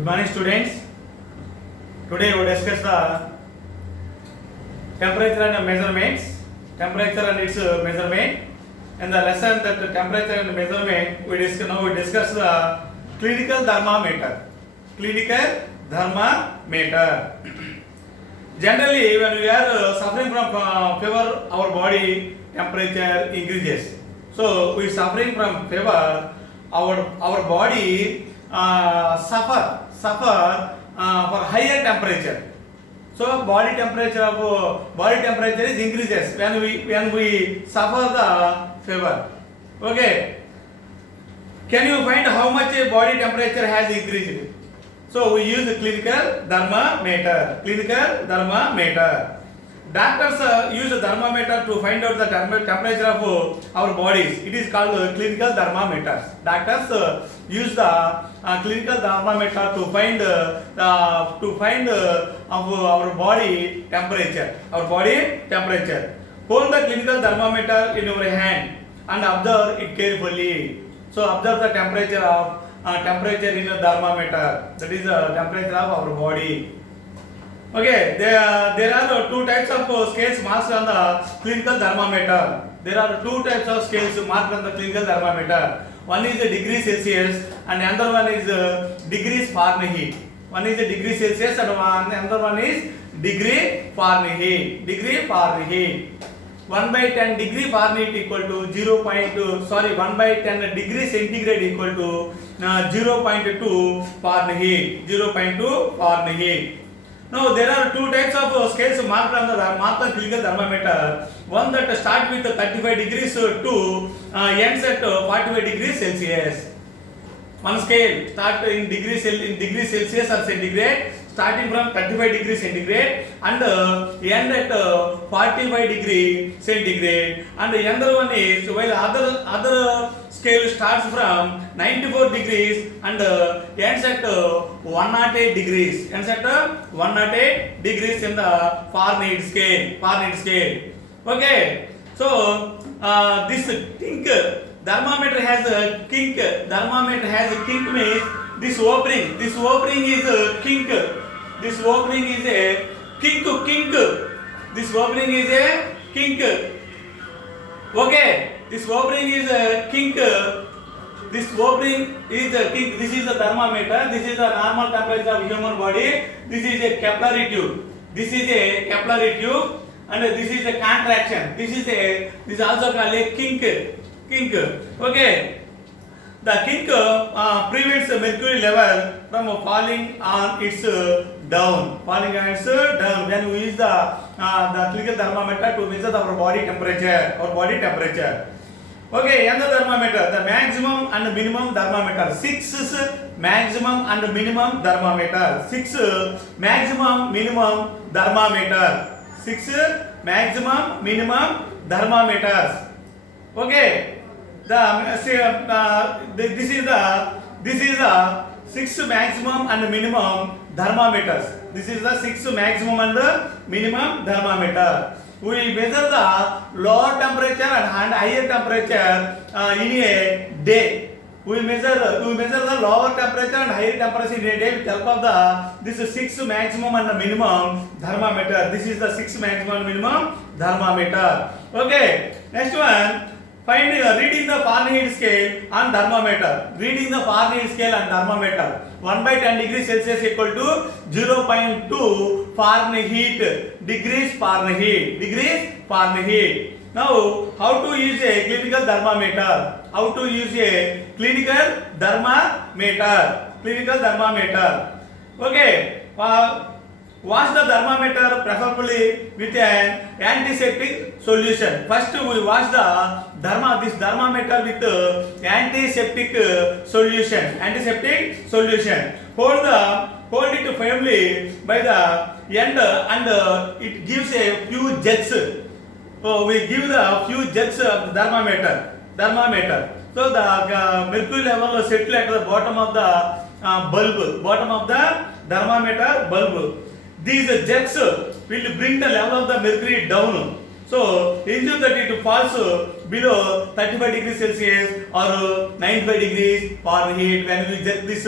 Good morning, students. Today we will discuss the temperature and measurements. Temperature and its measurement. And the lesson that the temperature and measurement now we discuss the clinical thermometer. Clinical thermometer. Generally, when we are suffering from fever, our body temperature increases. So we suffering from fever, our body suffer for higher temperature. So body temperature is increases when we suffer the fever. Okay. Can you find how much body temperature has increased? So we use the clinical thermometer. Clinical thermometer. Doctors use a thermometer to find out the temperature of our bodies. It is called clinical thermometers. Doctors use the clinical thermometer to find of our body temperature. Our body temperature. Hold the clinical thermometer in your hand and observe it carefully. So observe the temperature in the thermometer. That is the temperature of our body. Okay, there are two types of scales marked on the clinical thermometer. There are two types of scales marked on the clinical thermometer. One is degree Celsius and another one is degrees Fahrenheit. One is degree Celsius and another one is degree Fahrenheit. Degree Fahrenheit. 1 by 10 degree Fahrenheit equal to 1 by 10 degree centigrade equal to 0.2 Fahrenheit. 0.2 Fahrenheit. Now there are two types of scales marked on the clinical thermometer. One that start with 35 degrees to ends at 45 degrees Celsius. One scale start in degree Celsius or centigrade, starting from 35 degrees centigrade and end at 45 degree centigrade. And the other one is while other scale starts from 94 degrees and ends at 108 degrees. Ends at 108 degrees in the Fahrenheit scale. Fahrenheit scale. Okay. So this kink thermometer has a kink. Thermometer has a kink means this opening is a kink. This opening is a kink. This opening is a kink. Okay. This opening is a kink. This opening is a kink. This is a thermometer. This is the normal temperature of human body. This is a capillary tube. This is a capillary tube, and this is a contraction. This is also called a kink. Kink. Okay. The kink prevents mercury level from falling on its down. Falling on its down. When we use the clinical thermometer to measure our body temperature. Our body temperature. Okay, another thermometer, the maximum and minimum thermometer. 6 maximum and minimum thermometer. 6 maximum minimum thermometer. 6 maximum minimum thermometers. Okay, this is the 6 maximum and minimum thermometers. This is the 6 maximum and minimum thermometer. We measure the lower temperature and higher temperature in a day. We measure the lower temperature and higher temperature in a day with help of this 6 maximum and minimum thermometer. This is the 6 maximum and minimum thermometer. Okay. Next one. Find reading the Fahrenheit scale on thermometer. Reading the Fahrenheit scale on thermometer. 1 by 10 degrees Celsius equal to 0.2 Fahrenheit. Degrees Fahrenheit. Degrees Fahrenheit. Now, how to use a clinical thermometer? How to use a clinical thermometer? Clinical thermometer. Okay. Wash the thermometer preferably with an antiseptic solution. First we wash this thermometer with antiseptic solution. Antiseptic solution. Hold it firmly by the end and it gives a few jets. So we give the few jets of the thermometer. So the mercury level settle at the bottom of the bulb. Bottom of the thermometer bulb. These jets will bring the level of the mercury down. So ensure that it falls below 35 degrees Celsius or 95 degrees Fahrenheit when we check this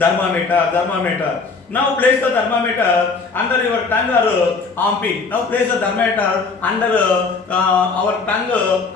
thermometer. Now place the thermometer under your tongue or armpit. Now place the thermometer under our tongue or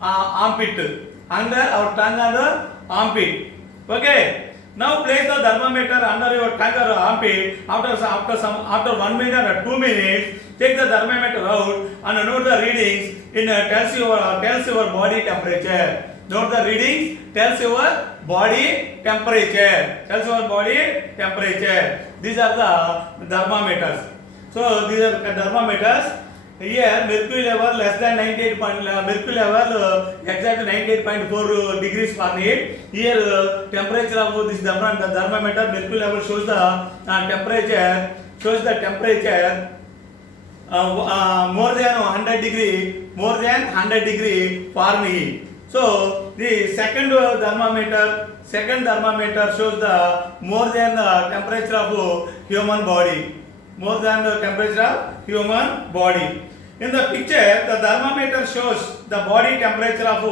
armpit. Under our tongue or armpit. Okay. Now place the thermometer under your tongue or armpit. After 1 minute or 2 minutes, take the thermometer out and note the readings. Tells your body temperature. Note the readings. Tells your body temperature. These are the thermometers. So these are thermometers. Here mercury level less than 98. Mercury level exact 98.4 degrees Fahrenheit. Here temperature of this thermometer mercury level shows the temperature. More than 100 degree Fahrenheit. So the second thermometer shows the more than the temperature of human body. In the picture, the thermometer shows the body temperature of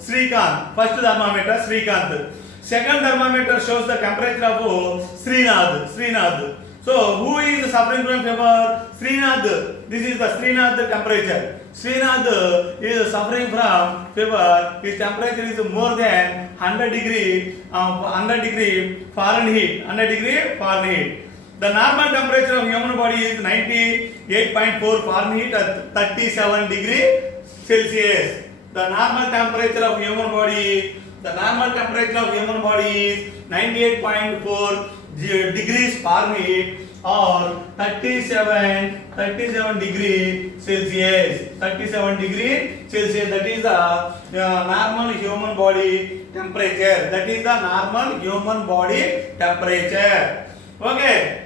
Srikanth. First thermometer Srikanth. Second thermometer shows the temperature of Srinath. So who is suffering from fever? Srinath. This is the Srinath temperature. Srinath is suffering from fever. His temperature is more than 100 degree Fahrenheit. The normal temperature of human body is 98.4 Fahrenheit at 37 degree Celsius. The normal temperature of human body is 98.4 degrees Fahrenheit or 37 degree Celsius. That is the normal human body temperature. Okay,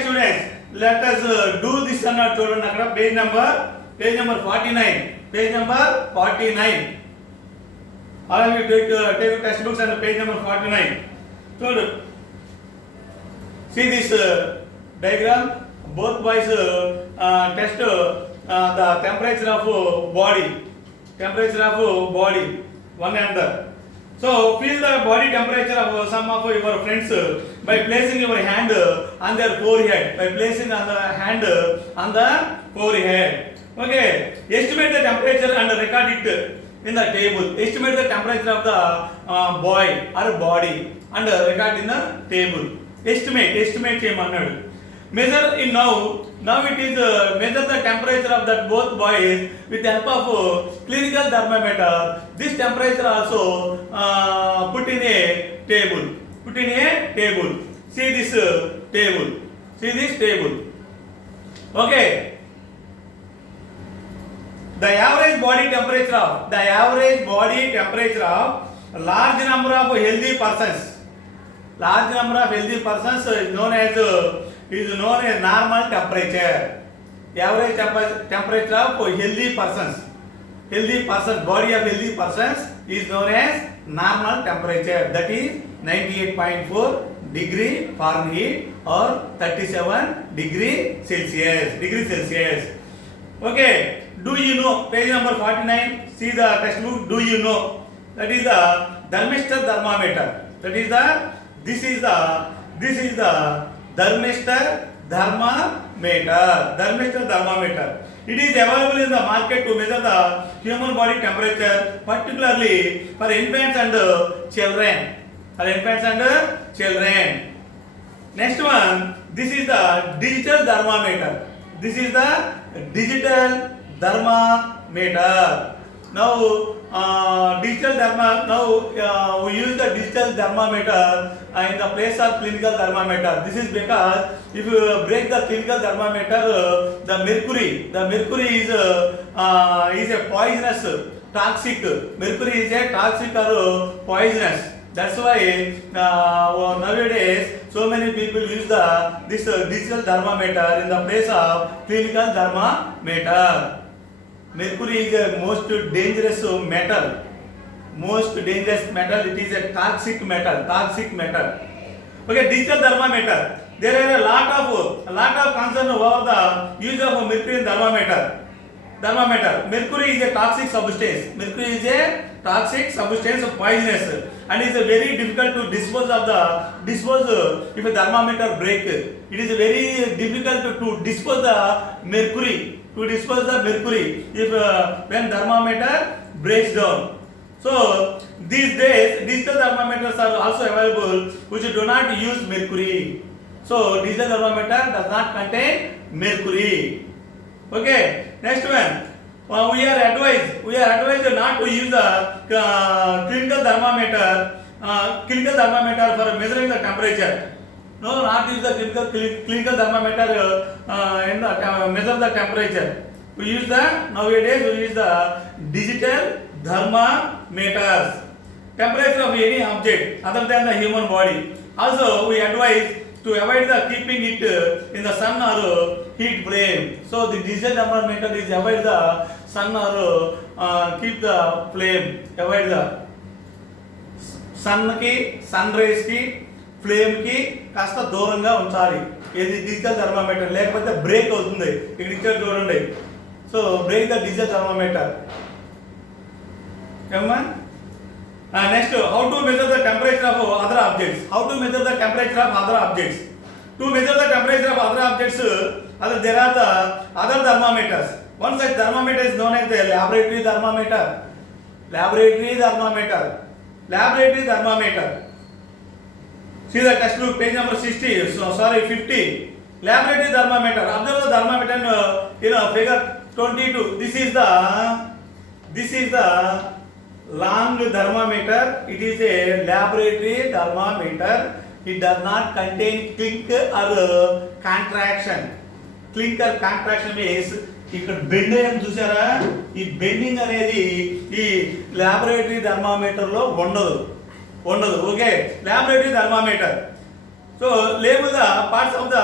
students. Let us do this and children. Page number 49. All of you take your textbooks and page number 49. So, see this diagram. Both boys test the temperature of body. One another. So feel the body temperature of some of your friends by placing your hand on their forehead. Okay. Estimate the temperature and record it in the table. Estimate the temperature of the boy or body and record in the table. Estimate cheyamannadu. Measure in now it is measure the temperature of that both boys with the help of clinical thermometer. This temperature also put in a table. See this table. Okay. The average body temperature of large number of healthy persons is known as normal temperature. The average temperature of body of healthy persons is known as normal temperature. That is 98.4 degree Fahrenheit or 37 degree Celsius. Okay. Do you know? Page number 49. See the textbook. Do you know? That is the thermistor thermometer. This is the thermistor thermometer. It is available in the market to measure the human body temperature, particularly for infants and children. Next one, this is the digital thermometer. Now, we use the digital thermometer in the place of clinical thermometer. This is because if you break the clinical thermometer, the mercury is a poisonous, toxic. Mercury is a toxic or poisonous. That's why nowadays so many people use this digital thermometer in the place of clinical thermometer. Mercury is a most dangerous metal. It is a toxic metal. Okay, digital thermometer. There are a lot of concern over the use of mercury thermometer. thermometer. Mercury is a toxic substance. Mercury is a toxic substance, poisonous, and is very difficult to dispose if a thermometer break. It is very difficult to dispose the mercury. If when thermometer breaks down. So these days digital thermometers are also available which do not use mercury. So digital thermometer does not contain mercury. Okay, next one. We are advised not to use the clinical thermometer for measuring the temperature. No, not use the clinical thermometer measure the temperature. Nowadays we use the digital thermometers. Temperature of any object other than the human body. Also, we advise to avoid the keeping it in the sun or heat flame. So the digital thermometer is avoid the sun or keep the flame. Avoid the sun ki, sun rays ki, flame ki కాస్త దూరంగా ఉంచాలి. ఇది digital thermometer లేకపోతే break అవుతుంది. ఇక్కడ ఇచ్చారు చూడండి. So break the digital thermometer. ఏమన్నా? Next, how to measure the temperature of other objects? To measure the temperature of other objects, there are the other thermometers. One such thermometer is known as the laboratory thermometer. See the textbook, page number 50. Laboratory thermometer. Observe the thermometer in figure 22. This is the long thermometer. It is a laboratory thermometer. It does not contain clink or contraction. Clink or contraction means ఇక్కడ bend అని చూసారా, ఈ bending అనేది ఈ laboratory thermometer లో ఉండదు. Okay, laboratory thermometer. So label the parts of the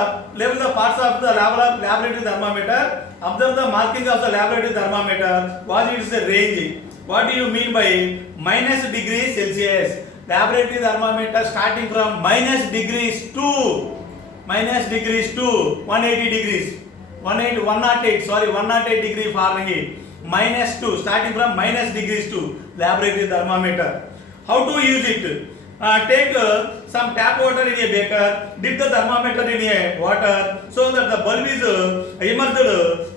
laboratory thermometer. Observe the marking of the laboratory thermometer. What is the range? What do you mean by minus degrees Celsius? Laboratory thermometer starting from minus degrees to 180 degrees. 108 degree Fahrenheit. Minus 2, starting from minus degrees to laboratory thermometer. How to use it? Take some tap water in a beaker, dip the thermometer in a water so that the bulb is immersed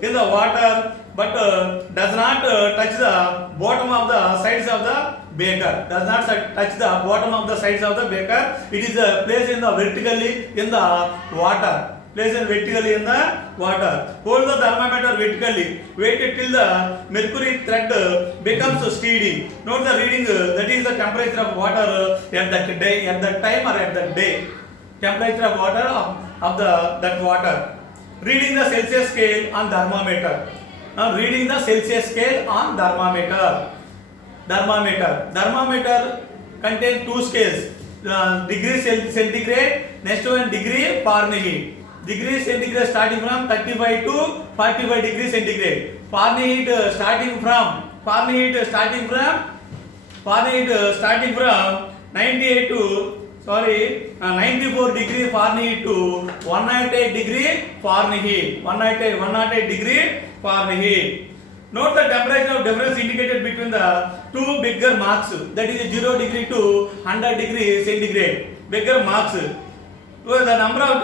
in the water but does not touch the bottom of the sides of the beaker. It is placed in the vertically in the water. Hold the thermometer vertically. Wait till the mercury thread becomes steady. Note the reading. That is the temperature of water at that time or at that day. Temperature of water of that water. Reading the Celsius scale on thermometer. Now reading the Celsius scale on thermometer. Thermometer contains two scales. Degree centigrade. Next one degree Fahrenheit. Degree centigrade starting from 35 to 45 degrees centigrade. Fahrenheit starting from 94 degree Fahrenheit to 108 degree Fahrenheit. 108 degree Fahrenheit. Note the temperature difference indicated between the two bigger marks. That is 0 degree to 100 degree centigrade. Bigger marks. The number of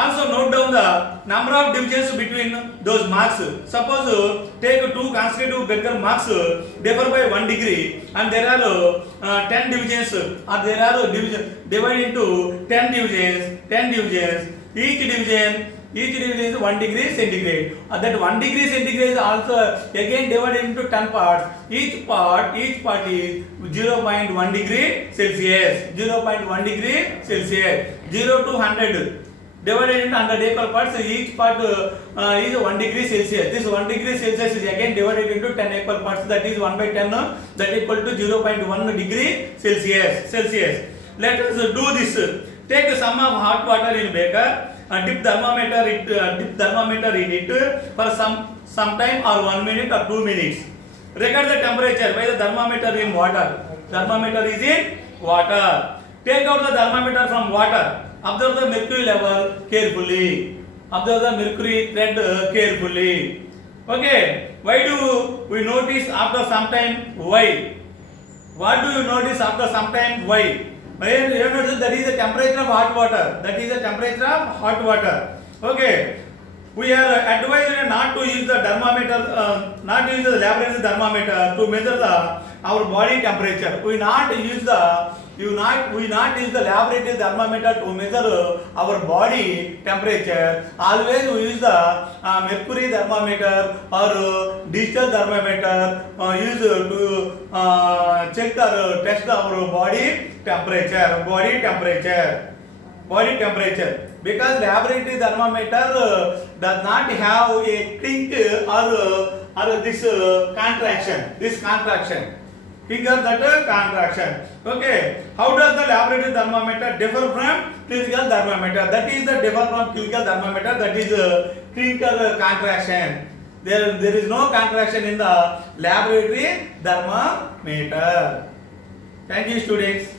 also note down the number of divisions between those marks. Suppose take two consecutive bigger marks differ by 1 degree and there are 10 divisions or there are divided into 10 divisions. Each division is 1 degree centigrade. That 1 degree centigrade is also again divided into 10 parts. Each part is 0.1 degree Celsius. 0.1 degree Celsius. 0 to 100 divided into 100 equal parts. Each part is 1 degree Celsius. This 1 degree Celsius is again divided into 10 equal parts. That is 1 by 10. That equal to 0.1 degree Celsius. Let us do this. Take some of hot water in beaker. Dip thermometer in it for some time or 1 minute or 2 minutes. Record the temperature by the thermometer in water. Thermometer is in water. Take out the thermometer from water. Observe the mercury level carefully. Observe the mercury thread carefully. Okay, why do we notice after some time? Why? What do you notice after some time? Why? When you notice that is the temperature of hot water. That is the temperature of hot water. Okay. We are advised not to use the thermometer, not to use the laboratory thermometer to measure our body temperature. We not use the laboratory thermometer to measure our body temperature. Always we use the mercury thermometer or digital thermometer used to check or test our body temperature. Because laboratory thermometer does not have a kink or this contraction. Figure that contraction. Okay. How does the laboratory thermometer differ from clinical thermometer? That is the differ from clinical thermometer. That is clinical contraction. There is no contraction in the laboratory thermometer. Thank you, students.